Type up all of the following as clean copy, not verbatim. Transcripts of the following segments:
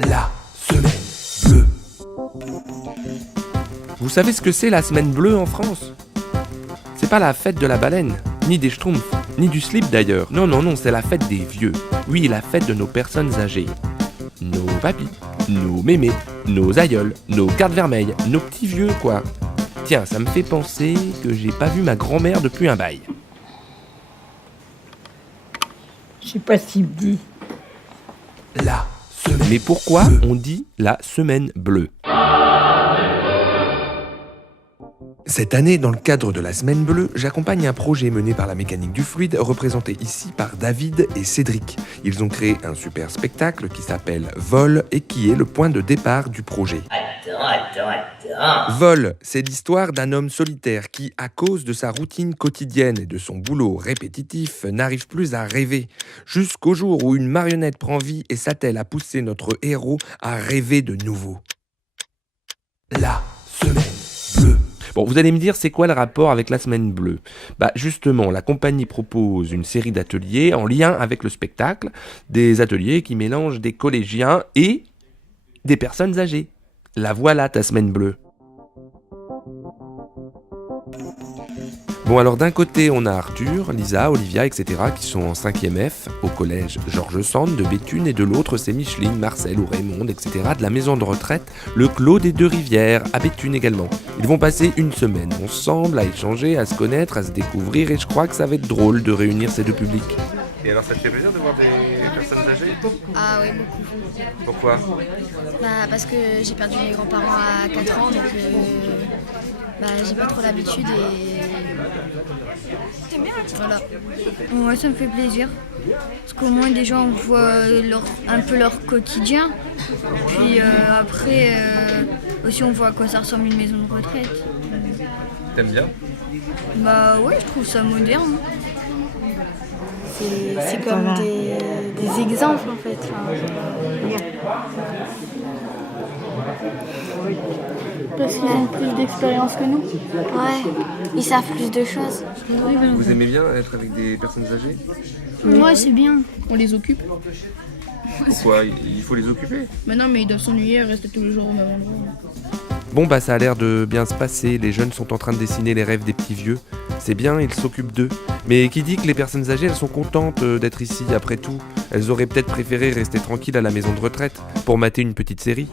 La semaine bleue. Vous savez ce que c'est la semaine bleue en France ? C'est pas la fête de la baleine, ni des schtroumpfs, ni du slip d'ailleurs. Non, c'est la fête des vieux. Oui, la fête de nos personnes âgées. Nos papis, nos mémés, nos aïeuls, nos cartes vermeilles, nos petits vieux quoi. Tiens, ça me fait penser que j'ai pas vu ma grand-mère depuis un bail. Je sais pas si dit. La semaine. Mais pourquoi on dit la semaine bleue ? Cette année, dans le cadre de la Semaine Bleue, j'accompagne un projet mené par la mécanique du fluide, représenté ici par David et Cédric. Ils ont créé un super spectacle qui s'appelle Vol et qui est le point de départ du projet. Attends. Vol, c'est l'histoire d'un homme solitaire qui, à cause de sa routine quotidienne et de son boulot répétitif, n'arrive plus à rêver. Jusqu'au jour où une marionnette prend vie et s'attelle à pousser notre héros à rêver de nouveau. La semaine bleue. Bon, vous allez me dire, c'est quoi le rapport avec la semaine bleue ? Bah justement, la compagnie propose une série d'ateliers en lien avec le spectacle, des ateliers qui mélangent des collégiens et des personnes âgées. La voilà ta semaine bleue. Bon alors d'un côté on a Arthur, Lisa, Olivia, etc. qui sont en 5e F au collège Georges Sand de Béthune et de l'autre c'est Micheline, Marcel ou Raymond, etc. de la maison de retraite Le Clos des Deux-Rivières à Béthune également. Ils vont passer une semaine ensemble à échanger, à se connaître, à se découvrir et je crois que ça va être drôle de réunir ces deux publics. Et alors ça te fait plaisir de voir des personnes âgées ? Ah oui, beaucoup. Pourquoi ? Parce que j'ai perdu mes grands-parents à 4 ans, donc j'ai pas trop l'habitude et... Voilà. Ouais, ça me fait plaisir. Parce qu'au moins déjà on voit un peu leur quotidien. Puis après aussi on voit à quoi ça ressemble une maison de retraite. T'aimes bien ? Bah ouais, je trouve ça moderne. C'est comme des exemples en fait. Parce qu'ils ont plus d'expérience que nous. Ouais, ils savent plus de choses. Vous aimez bien être avec des personnes âgées ? Ouais, c'est bien. On les occupe. Pourquoi ? Il faut les occuper ? Mais non, mais ils doivent s'ennuyer et rester tous les jours au même endroit. Bon ça a l'air de bien se passer, les jeunes sont en train de dessiner les rêves des petits vieux. C'est bien, ils s'occupent d'eux. Mais qui dit que les personnes âgées, elles sont contentes d'être ici après tout ? Elles auraient peut-être préféré rester tranquilles à la maison de retraite pour mater une petite série.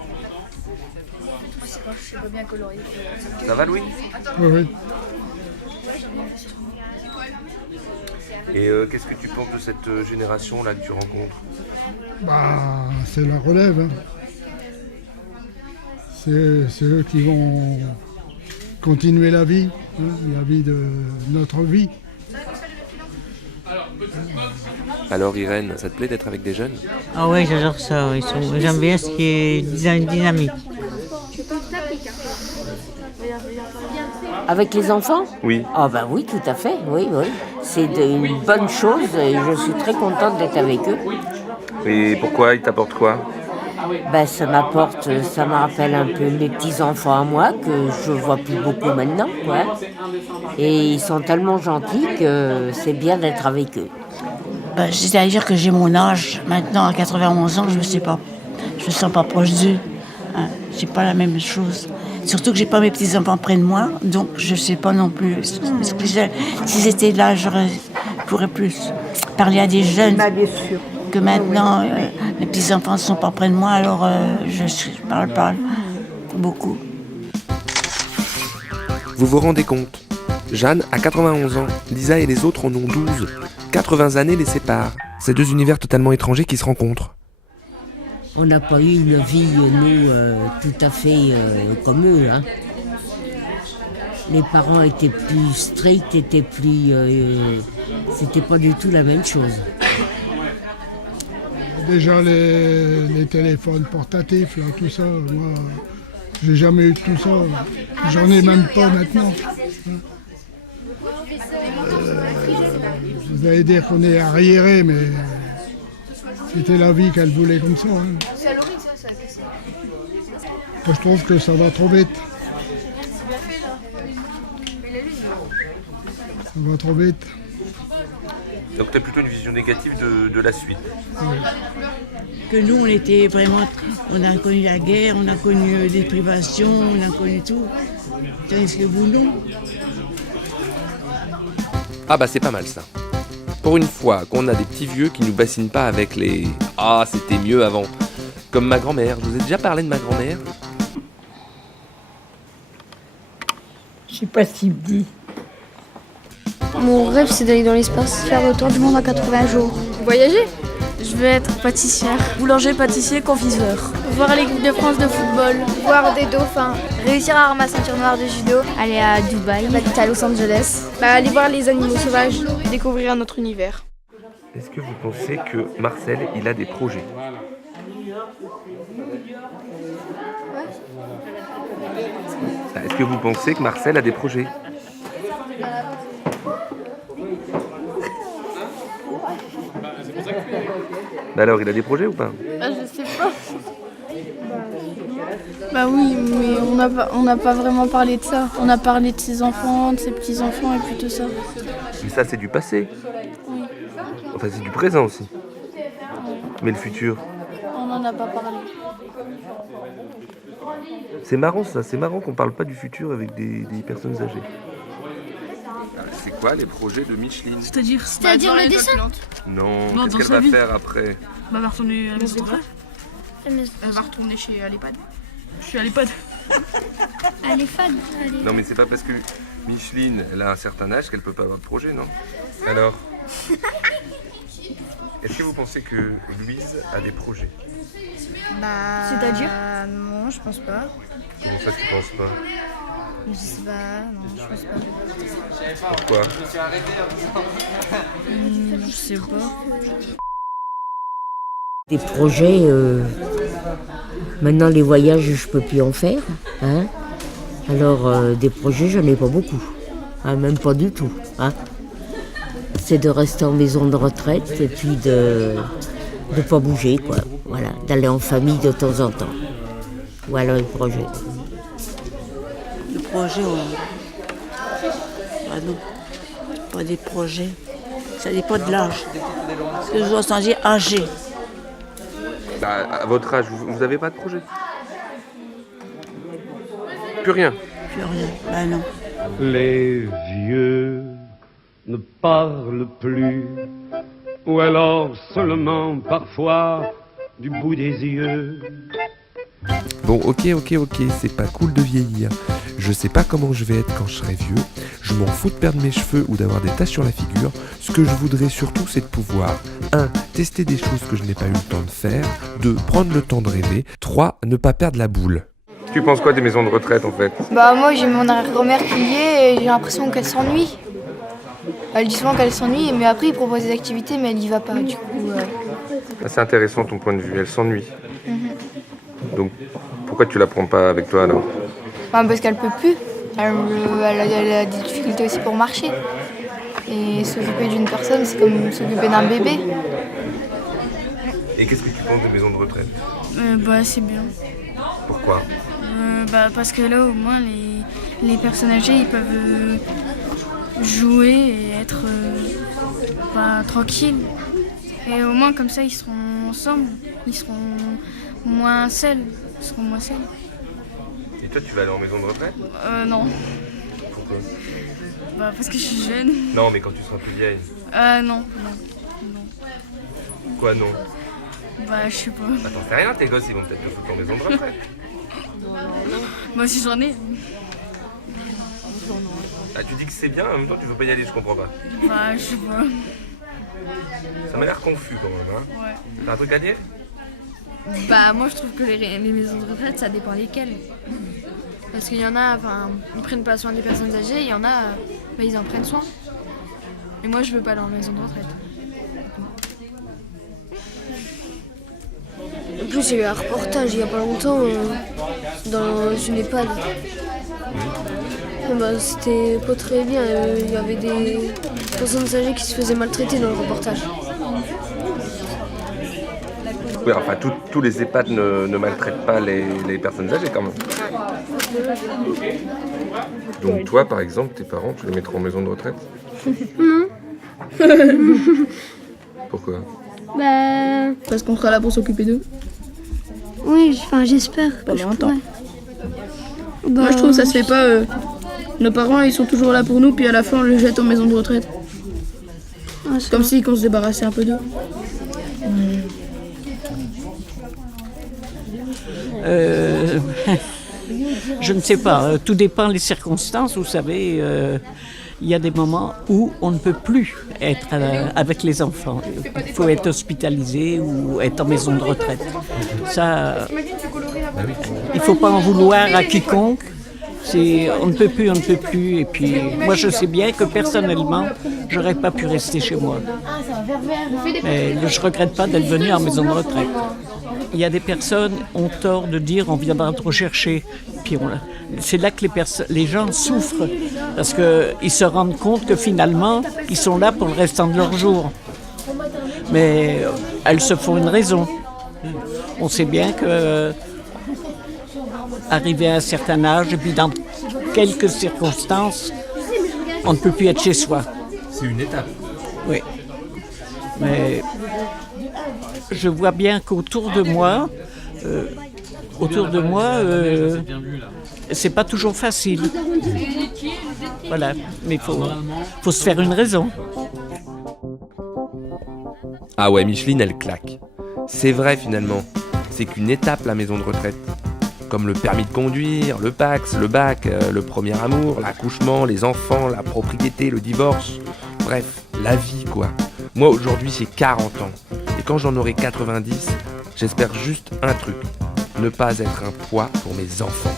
Ça va Louis ? Oui. Et qu'est-ce que tu penses de cette génération-là que tu rencontres ? C'est la relève. Hein. C'est eux qui vont continuer la vie de notre vie. Alors Irène, ça te plaît d'être avec des jeunes ? Ah oui, j'adore ça. J'aime bien ce qui est dynamique. Avec les enfants ? Oui. Ah bah oui, tout à fait, oui. C'est une bonne chose et je suis très contente d'être avec eux. Et pourquoi ? Ils t'apportent quoi ? Ça me rappelle un peu mes petits-enfants à moi, que je vois plus beaucoup maintenant, quoi. Et ils sont tellement gentils que c'est bien d'être avec eux. C'est-à-dire que j'ai mon âge, maintenant à 91 ans, je ne me sens pas proche d'eux. Hein, c'est pas la même chose. Surtout que j'ai pas mes petits-enfants près de moi, donc je sais pas non plus. S'ils étaient là, je pourrais plus parler à des jeunes. Bien sûr. Que maintenant, les petits-enfants ne sont pas près de moi, alors je parle beaucoup. Vous vous rendez compte ? Jeanne a 91 ans, Lisa et les autres en ont 12. 80 années les séparent. Ces deux univers totalement étrangers qui se rencontrent. On n'a pas eu une vie, nous, tout à fait comme eux. Hein. Les parents étaient plus stricts, c'était pas du tout la même chose. Déjà les téléphones portatifs, là, tout ça, moi, j'ai jamais eu tout ça. J'en ai même pas maintenant. Vous allez dire qu'on est arriéré, mais c'était la vie qu'elle voulait comme ça. Hein. Moi, je trouve que ça va trop vite. Ça va trop vite. Donc tu as plutôt une vision négative de la suite. Oui. que nous, on a connu la guerre, on a connu des privations, on a connu tout. Tandis que vous, non. Ah bah c'est pas mal ça. Pour une fois qu'on a des petits vieux qui nous bassinent pas avec les « Ah, c'était mieux avant ». Comme ma grand-mère. Je vous ai déjà parlé de ma grand-mère? Je sais pas si dit. Mon rêve, c'est d'aller dans l'espace, faire le tour du monde en 80 jours. Voyager. Je veux être pâtissière. Boulanger, pâtissier, confiseur. Voir l'équipe de France de football. Voir des dauphins. Réussir à avoir ma ceinture noire de judo. Aller à Dubaï. Habiter à Los Angeles. Aller voir les animaux sauvages. Découvrir un autre univers. Est-ce que vous pensez que Marcel, il a des projets? Est-ce que vous pensez que Marcel a des projets? Alors, il a des projets ou pas? Je sais pas. Bah oui, mais on n'a pas vraiment parlé de ça. On a parlé de ses enfants, de ses petits-enfants et puis tout ça. Mais ça, c'est du passé. Oui. Enfin, c'est du présent aussi. Mais le futur? On n'en a pas parlé. C'est marrant ça, c'est marrant qu'on parle pas du futur avec des personnes âgées. C'est quoi les projets de Micheline? C'est-à-dire le dessin. Non, Non, qu'est-ce dans sa qu'elle vie. va faire après? Bah, elle va retourner à la maison de retraite. Elle va retourner chez Alipad. Je suis Alipad. Elle est fade. Non mais c'est pas parce que Micheline, elle a un certain âge qu'elle peut pas avoir de projet, non? Alors? Est-ce que vous pensez que Louise a des projets? Bah. C'est-à-dire non, je pense pas. Comment ça tu penses pas? Je sais pas, non, je pense pas. Pourquoi? Je sais pas. Des projets, maintenant les voyages je peux plus en faire, hein. Alors des projets j'en ai pas beaucoup, hein, même pas du tout, hein. C'est de rester en maison de retraite et puis de pas bouger quoi, voilà, d'aller en famille de temps en temps. Voilà le projet. Le projet, ah non, pas des projets. Ça dépend de l'âge. Parce que je dois changer âgé. Bah, à votre âge, vous avez pas de projet? Plus rien? Plus rien. Ben non. Les vieux ne parlent plus, ou alors seulement parfois du bout des yeux. Bon, ok, c'est pas cool de vieillir. Je sais pas comment je vais être quand je serai vieux. Je m'en fous de perdre mes cheveux ou d'avoir des taches sur la figure. Ce que je voudrais surtout, c'est de pouvoir 1. Tester des choses que je n'ai pas eu le temps de faire. 2. Prendre le temps de rêver. 3. Ne pas perdre la boule. Tu penses quoi des maisons de retraite en fait? Bah moi j'ai mon arrière-grand-mère qui y est et j'ai l'impression qu'elle s'ennuie. Elle dit souvent qu'elle s'ennuie, mais après il propose des activités mais elle y va pas du coup. Ah, c'est intéressant ton point de vue, elle s'ennuie. Donc pourquoi tu la prends pas avec toi alors? Bah, parce qu'elle peut plus. Elle a des difficultés aussi pour marcher. Et s'occuper d'une personne c'est comme s'occuper d'un bébé. Et qu'est-ce que tu penses des maisons de retraite? Bah c'est bien. Pourquoi? Bah parce que là au moins les personnes âgées ils peuvent jouer et être tranquilles. Et au moins comme ça ils seront ensemble, ils seront moins seuls. Et toi tu vas aller en maison de retraite? Non. Pourquoi? Bah parce que je suis jeune. Non mais quand tu seras plus vieille. Non. Quoi non? Bah je sais pas. Bah t'en sais rien, tes gosses ils vont peut-être te foutre en maison de retraite. Moi si j'en ai. Ah tu dis que c'est bien, en même temps tu veux pas y aller, je comprends pas. Bah je sais pas. Ça m'a l'air confus quand même, hein? Ouais. T'as un truc à dire? Bah moi je trouve que les maisons de retraite ça dépend lesquelles. Parce qu'il y en a, ils prennent pas soin des personnes âgées, il y en a, ils en prennent soin. Et moi je veux pas aller en maison de retraite. En plus, il y a eu un reportage il y a pas longtemps dans une EHPAD. Bah, c'était pas très bien. Il y avait des personnes âgées qui se faisaient maltraiter dans le reportage. Oui, enfin tous les EHPAD ne maltraitent pas les personnes âgées quand même. Donc toi par exemple, tes parents, tu les mettras en maison de retraite? Non. Pourquoi? Bah... Parce qu'on sera là pour s'occuper d'eux. Oui, enfin j'espère. Pendant un temps. Bah, Moi je trouve que ça se fait pas. Nos parents ils sont toujours là pour nous, puis à la fin on les jette en maison de retraite. c'est Comme vrai. si qu'on se débarrassait un peu d'eux. Je ne sais pas, tout dépend des circonstances, vous savez. Il y a des moments où on ne peut plus être avec les enfants. Il faut être hospitalisé ou être en maison de retraite. Ça, il ne faut pas en vouloir à quiconque. On ne peut plus, on ne peut plus. Et puis, moi, je sais bien que personnellement, je n'aurais pas pu rester chez moi. Mais je ne regrette pas d'être venu en maison de retraite. Il y a des personnes qui ont tort de dire on viendra te rechercher. Puis c'est là que les gens souffrent, parce qu'ils se rendent compte que finalement, ils sont là pour le restant de leur jour. Mais elles se font une raison. On sait bien que arrivé à un certain âge, et puis dans quelques circonstances, on ne peut plus être chez soi. C'est une étape. Oui. Mais je vois bien qu'autour de moi, c'est pas toujours facile. Voilà, mais il faut se faire une raison. Ah ouais, Micheline, elle claque. C'est vrai finalement, c'est qu'une étape la maison de retraite. Comme le permis de conduire, le PAX, le bac, le premier amour, l'accouchement, les enfants, la propriété, le divorce. Bref, la vie quoi. Moi aujourd'hui j'ai 40 ans. Et quand j'en aurai 90, j'espère juste un truc. Ne pas être un poids pour mes enfants.